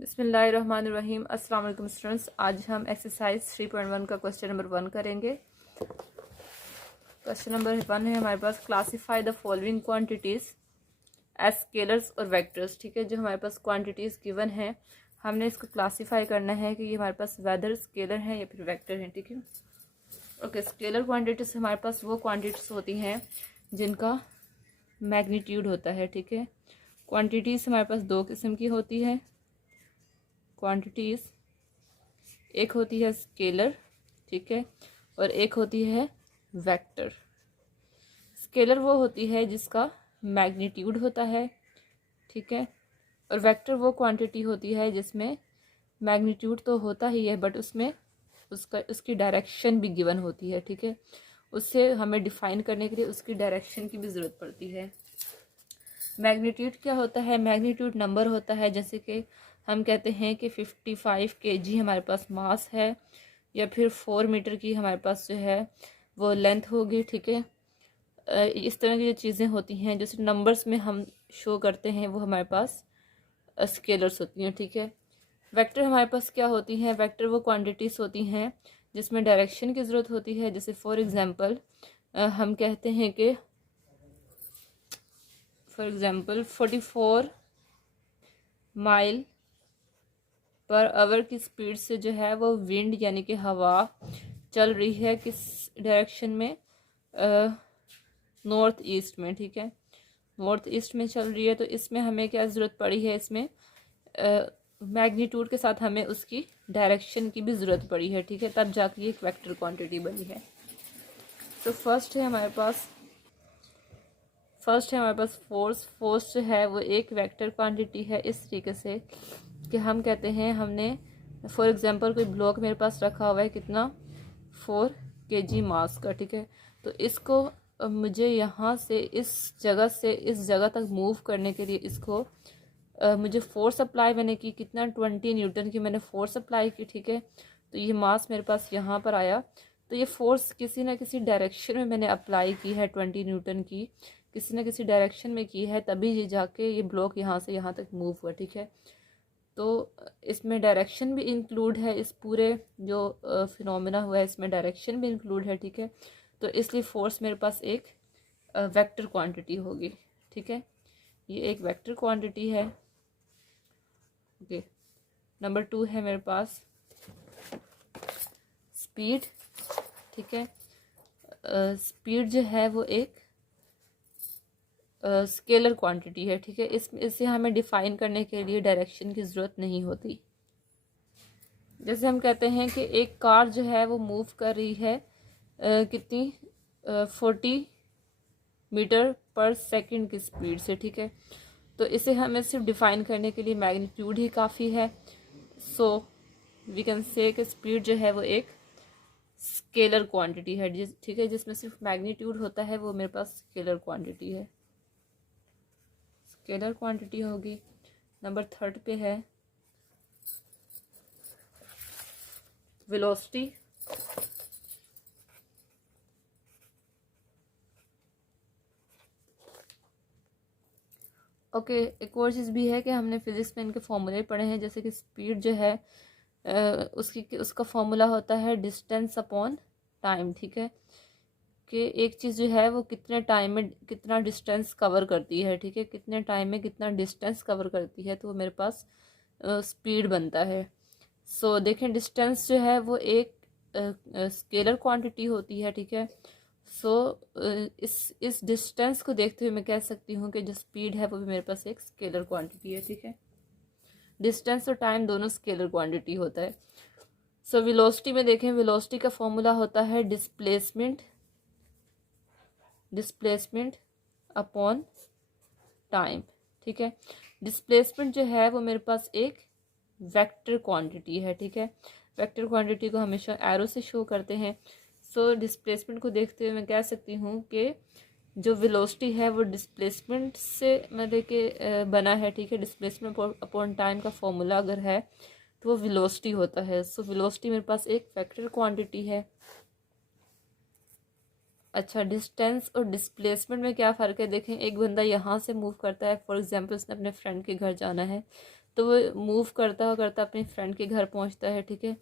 बिस्मिल्लाहिर्रहमानिर्रहीम। अस्सलाम वालेकुम स्टूडेंट्स। आज हम एक्सरसाइज 3.1 का क्वेश्चन नंबर 1 करेंगे। क्वेश्चन नंबर 1 है हमारे पास, classify the following quantities as scalars और वेक्टर्स। ठीक है, जो हमारे पास क्वांटिटीज गिवन है हमने इसको क्लासीफाई करना है कि ये हमारे पास वेदर स्केलर हैं या फिर वेक्टर हैं। ठीक है, ओके। स्केलर क्वांटिटीज हमारे पास वो क्वांटिटीज होती हैं जिनका मैग्नीट्यूड होता है। ठीक है, क्वांटिटीज हमारे पास दो किस्म की होती है। क्वांटिटीज एक होती है स्केलर, ठीक है, और एक होती है वेक्टर। स्केलर वो होती है जिसका मैग्नीट्यूड होता है, ठीक है, और वेक्टर वो क्वांटिटी होती है जिसमें मैग्नीट्यूड तो होता ही है बट उसमें उसकी डायरेक्शन भी गिवन होती है। ठीक है, उससे हमें डिफाइन करने के लिए उसकी डायरेक्शन की भी ज़रूरत पड़ती है। मैग्नीट्यूड क्या होता है? मैग्नीट्यूड नंबर होता है, जैसे कि हम कहते हैं कि 55 kg हमारे पास मास है, या फिर 4 मीटर की हमारे पास जो है वो लेंथ होगी। ठीक है, इस तरह की जो चीज़ें होती हैं जैसे नंबर्स में हम शो करते हैं वो हमारे पास स्केलर्स होती हैं। ठीक है, वेक्टर हमारे पास क्या होती हैं? वेक्टर वो क्वांटिटीज़ होती हैं जिसमें डायरेक्शन की ज़रूरत होती है। जैसे फॉर एग्ज़ाम्पल हम कहते हैं कि 44 माइल पर आवर की स्पीड से जो है वो विंड यानी कि हवा चल रही है किस डायरेक्शन में? नॉर्थ ईस्ट में। ठीक है, नॉर्थ ईस्ट में चल रही है, तो इसमें हमें क्या ज़रूरत पड़ी है? इसमें मैग्नीट्यूड के साथ हमें उसकी डायरेक्शन की भी ज़रूरत पड़ी है। ठीक है, तब जाके एक वेक्टर क्वांटिटी बनी है। तो फर्स्ट है हमारे पास फोर्स जो है वो एक वेक्टर क्वांटिटी है इस तरीके से कि हम कहते हैं हमने फॉर एग्जांपल कोई ब्लॉक मेरे पास रखा हुआ है कितना 4 kg मास का। ठीक है, तो इसको मुझे यहाँ से इस जगह तक मूव करने के लिए इसको मुझे फोर्स अप्लाई मैंने की कितना 20 न्यूटन की मैंने फोर्स अप्लाई की। ठीक है, तो ये मास मेरे पास यहाँ पर आया, तो ये फोर्स किसी ना किसी डायरेक्शन में मैंने अप्लाई की है 20 न्यूटन की, किसी न किसी डायरेक्शन में की है, तभी ये जाके ये ब्लॉक यहाँ से यहाँ तक मूव हुआ। ठीक है, तो इसमें डायरेक्शन भी इंक्लूड है, इस पूरे जो फिनोमेना हुआ है इसमें डायरेक्शन भी इंक्लूड है। ठीक है, तो इसलिए फोर्स मेरे पास एक वेक्टर क्वांटिटी होगी। ठीक है, ये एक वेक्टर क्वांटिटी है। ओके, नंबर 2 है मेरे पास स्पीड। ठीक है, स्पीड जो है वो एक स्केलर क्वांटिटी है। ठीक है, इससे हमें डिफाइन करने के लिए डायरेक्शन की ज़रूरत नहीं होती। जैसे हम कहते हैं कि एक कार जो है वो मूव कर रही है कितनी 40 मीटर पर सेकंड की स्पीड से। ठीक है, तो इसे हमें सिर्फ डिफाइन करने के लिए मैग्नीट्यूड ही काफ़ी है। सो वी कैन से कि स्पीड जो है वो एक स्केलर क्वांटिटी है। ठीक है, जिसमें सिर्फ मैग्नीट्यूड होता है वो मेरे पास स्केलर क्वांटिटी है, स्केलर क्वांटिटी होगी। नंबर 3 पे है वेलोसिटी। ओके, एक और चीज़ भी है कि हमने फिजिक्स में इनके फॉर्मूले पढ़े हैं, जैसे कि स्पीड जो है उसका फॉर्मूला होता है डिस्टेंस अपॉन टाइम। ठीक है, कि एक चीज़ जो है वो कितने टाइम में कितना डिस्टेंस कवर करती है। ठीक है, कितने टाइम में कितना डिस्टेंस कवर करती है, तो वो मेरे पास स्पीड बनता है। सो देखें, डिस्टेंस जो है वो एक स्केलर क्वांटिटी होती है। ठीक है, सो इस डिस्टेंस को देखते हुए मैं कह सकती हूँ कि जो स्पीड है वो भी मेरे पास एक स्केलर क्वांटिटी है। ठीक है, डिस्टेंस और टाइम दोनों स्केलर क्वांटिटी होता है। सो वेलोसिटी में देखें, वेलोसिटी का फॉर्मूला होता है डिस्प्लेसमेंट अपॉन टाइम। ठीक है, डिस्प्लेसमेंट जो है वो मेरे पास एक वेक्टर क्वांटिटी है। ठीक है, वेक्टर क्वांटिटी को हमेशा एरो से शो करते हैं। सो डिस्प्लेसमेंट को देखते हुए मैं कह सकती हूँ कि जो वेलोसिटी है वो डिस्प्लेसमेंट से मतलब कि बना है। ठीक है, डिस्प्लेसमेंट अपॉन टाइम का फॉर्मूला अगर है तो वो वेलोसिटी होता है। सो वेलोसिटी मेरे पास एक वेक्टर क्वांटिटी है। अच्छा, डिस्टेंस और डिस्प्लेसमेंट में क्या फ़र्क है? देखें, एक बंदा यहाँ से मूव करता है, फॉर एग्जांपल उसने अपने फ्रेंड के घर जाना है, तो वो मूव करता करता अपने फ्रेंड के घर पहुंचता है, ठीक है।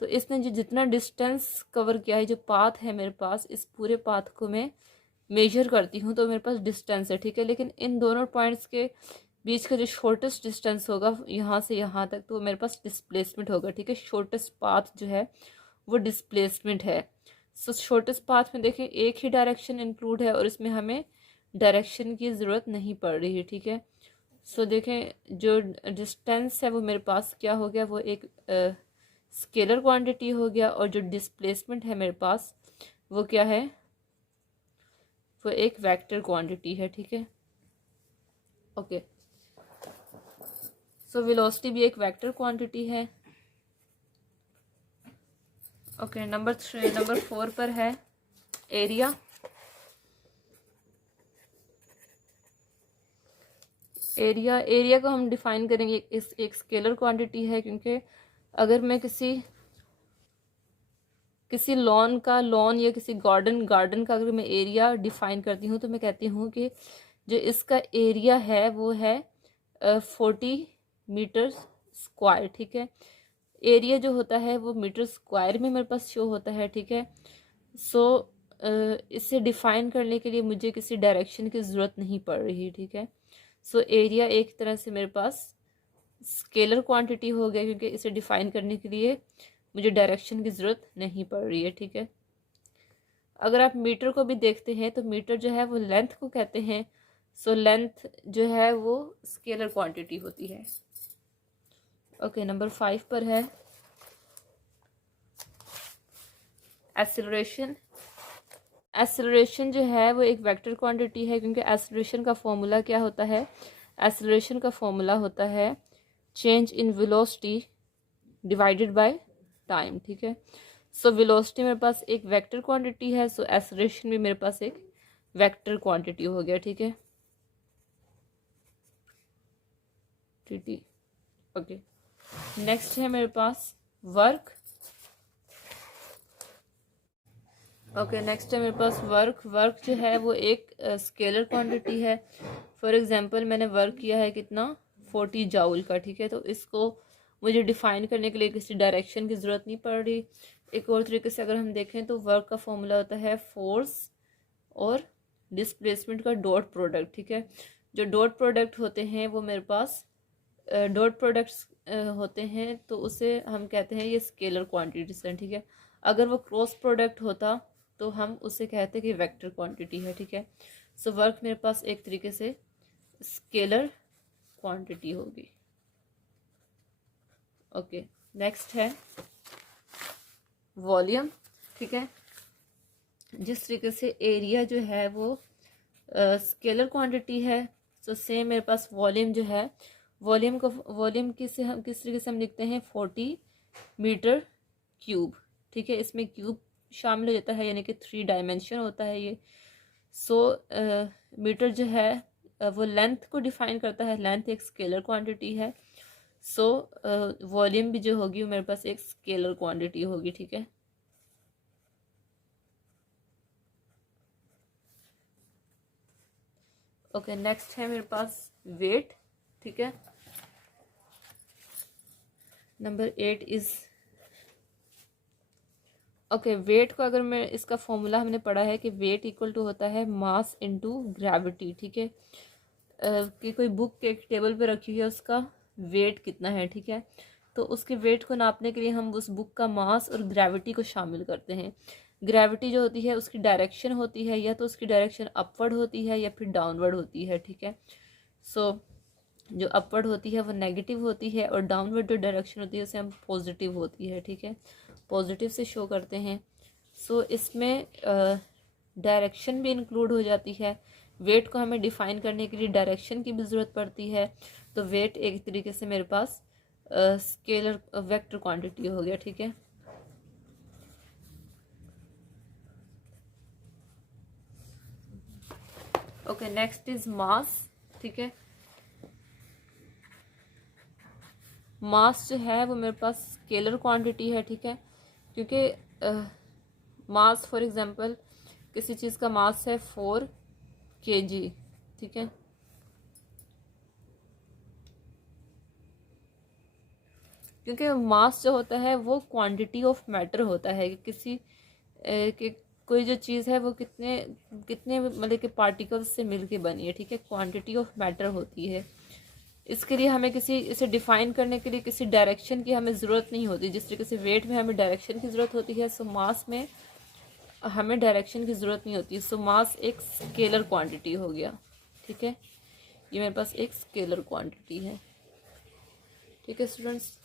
तो इसने जो जितना डिस्टेंस कवर किया है, जो पाथ है मेरे पास, इस पूरे पाथ को मैं मेजर करती हूँ तो मेरे पास डिस्टेंस है, ठीक है। लेकिन इन दोनों पॉइंट्स के बीच का जो शॉर्टेस्ट डिस्टेंस होगा यहाँ से यहाँ तक, तो मेरे पास डिस्प्लेसमेंट होगा, ठीक है। शॉर्टेस्ट पाथ जो है वो डिस्प्लेसमेंट है। सो शॉर्टेस्ट पाथ में देखें एक ही डायरेक्शन इंक्लूड है और इसमें हमें डायरेक्शन की ज़रूरत नहीं पड़ रही है, ठीक है। सो देखें जो डिस्टेंस है वो मेरे पास क्या हो गया, वो एक स्केलर क्वांटिटी हो गया, और जो डिस्प्लेसमेंट है मेरे पास वो क्या है, वो एक वेक्टर क्वांटिटी है, ठीक है। ओके, सो वेलोसिटी भी एक वेक्टर क्वांटिटी है। ओके, नंबर 4 पर है एरिया। एरिया को हम डिफाइन करेंगे, इस एक स्केलर क्वांटिटी है, क्योंकि अगर मैं किसी लॉन या किसी गार्डन का अगर मैं एरिया डिफाइन करती हूँ तो मैं कहती हूँ कि जो इसका एरिया है वो है 40 मीटर स्क्वायर, ठीक है। एरिया जो होता है वो मीटर स्क्वायर में मेरे पास शो होता है, ठीक है। सो इसे डिफाइन करने के लिए मुझे किसी डायरेक्शन की ज़रूरत नहीं पड़ रही, ठीक है। सो एरिया एक तरह से मेरे पास स्केलर क्वांटिटी हो गया, क्योंकि इसे डिफाइन करने के लिए मुझे डायरेक्शन की ज़रूरत नहीं पड़ रही है, ठीक है। अगर आप मीटर को भी देखते हैं तो मीटर जो है वो लेंथ को कहते हैं। सो लेंथ जो है वो स्केलर क्वांटिटी होती है। ओके, नंबर 5 पर है एक्सेलरेशन। एक्सेलरेशन जो है वो एक वेक्टर क्वांटिटी है, क्योंकि एक्सेलरेशन का फॉर्मूला क्या होता है, एक्सेलरेशन का फॉर्मूला होता है change in velocity divided by time, ठीक है। सो वेलोसिटी मेरे पास एक वेक्टर क्वांटिटी है, सो एक्सेलरेशन भी मेरे पास एक वेक्टर क्वांटिटी हो गया, ठीक है। ठीक, ओके। नेक्स्ट है मेरे पास वर्क। ओके, नेक्स्ट है मेरे पास वर्क जो है वो एक स्केलर क्वांटिटी है। फॉर एग्जांपल मैंने वर्क किया है कितना, 40 जाउल का, ठीक है। तो इसको मुझे डिफाइन करने के लिए किसी डायरेक्शन की ज़रूरत नहीं पड़ रही। एक और तरीके से अगर हम देखें तो वर्क का फॉर्मूला होता है फोर्स और डिस्प्लेसमेंट का डॉट प्रोडक्ट, ठीक है। जो डॉट प्रोडक्ट होते हैं वो मेरे पास डॉट प्रोडक्ट्स होते हैं, तो उसे हम कहते हैं ये स्केलर क्वांटिटीज हैं, ठीक है। अगर वो क्रॉस प्रोडक्ट होता तो हम उसे कहते हैं कि वेक्टर क्वांटिटी है, ठीक है। सो वर्क मेरे पास एक तरीके से स्केलर क्वांटिटी होगी। ओके, नेक्स्ट है वॉल्यूम, ठीक है। जिस तरीके से एरिया जो है वो स्केलर क्वांटिटी है, तो सेम मेरे पास वॉल्यूम जो है, वॉल्यूम किस तरीके से हम लिखते हैं 40 मीटर क्यूब, ठीक है। इसमें क्यूब शामिल हो जाता है, यानी कि 3 डायमेंशन होता है ये। सो मीटर जो है वो लेंथ को डिफाइन करता है, लेंथ एक स्केलर क्वांटिटी है। सो वॉल्यूम भी जो होगी वो मेरे पास एक स्केलर क्वांटिटी होगी, ठीक है। ओके, नेक्स्ट है मेरे पास वेट, ठीक है। नंबर 8 इज ओके, वेट को अगर मैं इसका फॉर्मूला हमने पढ़ा है कि वेट इक्वल टू होता है मास इनटू ग्रेविटी, ठीक है। कि कोई बुक एक टेबल पे रखी हुई है, उसका वेट कितना है, ठीक है। तो उसके वेट को नापने के लिए हम उस बुक का मास और ग्रेविटी को शामिल करते हैं। ग्रेविटी जो होती है उसकी डायरेक्शन होती है, या तो उसकी डायरेक्शन अपवर्ड होती है या फिर डाउनवर्ड होती है, ठीक है। सो जो अपवर्ड होती है वो नेगेटिव होती है, और डाउनवर्ड जो डायरेक्शन होती है उसे हम पॉजिटिव होती है, ठीक है। पॉजिटिव से शो करते हैं। सो इसमें डायरेक्शन भी इंक्लूड हो जाती है। वेट को हमें डिफाइन करने के लिए डायरेक्शन की भी ज़रूरत पड़ती है। तो वेट एक तरीके से मेरे पास स्केलर वेक्टर क्वांटिटी हो गया, ठीक है। ओके, नेक्स्ट इज मास, ठीक है। मास जो है वो मेरे पास स्केलर क्वांटिटी है, ठीक है। क्योंकि मास फॉर एग्जांपल किसी चीज़ का मास है 4 kg, ठीक है। क्योंकि मास जो होता है वो क्वांटिटी ऑफ मैटर होता है कि किसी कि कोई जो चीज़ है वो कितने कितने मतलब कि पार्टिकल्स से मिलके बनी है, ठीक है, क्वांटिटी ऑफ मैटर होती है। इसके लिए हमें इसे डिफाइन करने के लिए किसी डायरेक्शन की हमें ज़रूरत नहीं होती। जिस तरीके से वेट में हमें डायरेक्शन की ज़रूरत होती है, सो मास में हमें डायरेक्शन की ज़रूरत नहीं होती। सो मास एक स्केलर क्वांटिटी हो गया, ठीक है, ये मेरे पास एक स्केलर क्वांटिटी है, ठीक है स्टूडेंट्स।